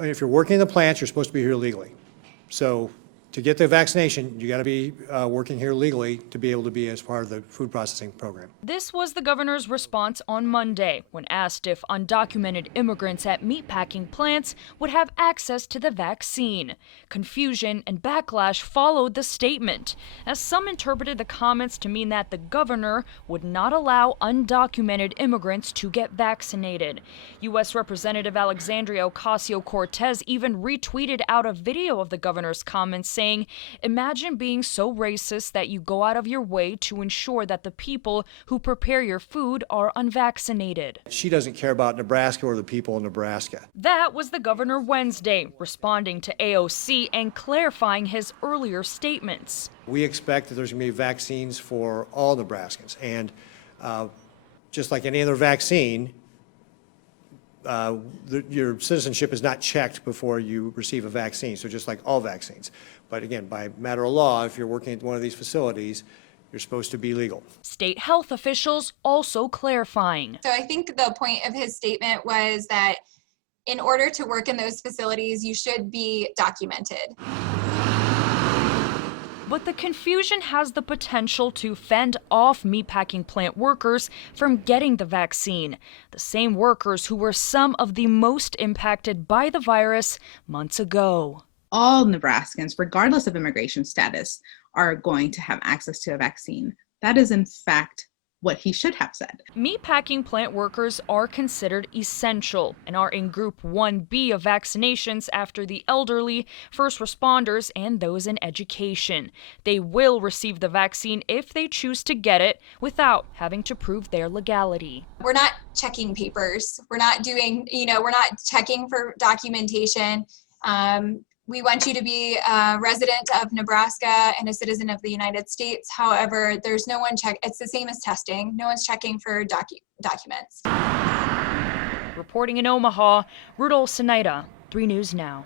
if you're working in the plants, you're supposed to be here legally. So to get the vaccination, you got to be working here legally to be able to be as part of the food processing program. This was the governor's response on Monday when asked if undocumented immigrants at meatpacking plants would have access to the vaccine. Confusion and backlash followed the statement, as some interpreted the comments to mean that the governor would not allow undocumented immigrants to get vaccinated. U.S. Representative Alexandria Ocasio-Cortez even retweeted out a video of the governor's comments saying, "Imagine being so racist that you go out of your way to ensure that the people who prepare your food are unvaccinated." She doesn't care about Nebraska or the people in Nebraska. That was the governor Wednesday, responding to AOC and clarifying his earlier statements. We expect that there's going to be vaccines for all Nebraskans. And just like any other vaccine, your citizenship is not checked before you receive a vaccine. So just like all vaccines. But again, by matter of law, if you're working at one of these facilities, you're supposed to be legal. State health officials also clarifying. So I think the point of his statement was that in order to work in those facilities, you should be documented. But the confusion has the potential to fend off meatpacking plant workers from getting the vaccine. The same workers who were some of the most impacted by the virus months ago. All Nebraskans, regardless of immigration status, are going to have access to a vaccine. That is, in fact, what he should have said. Meatpacking plant workers are considered essential and are in Group 1B of vaccinations after the elderly, first responders, and those in education. They will receive the vaccine if they choose to get it without having to prove their legality. We're not checking papers. We're not doing, we're not checking for documentation. We want you to be a resident of Nebraska and a citizen of the United States. However, there's no one it's the same as testing. No one's checking for documents. Reporting in Omaha, Rudolph Sinaida, 3 News Now.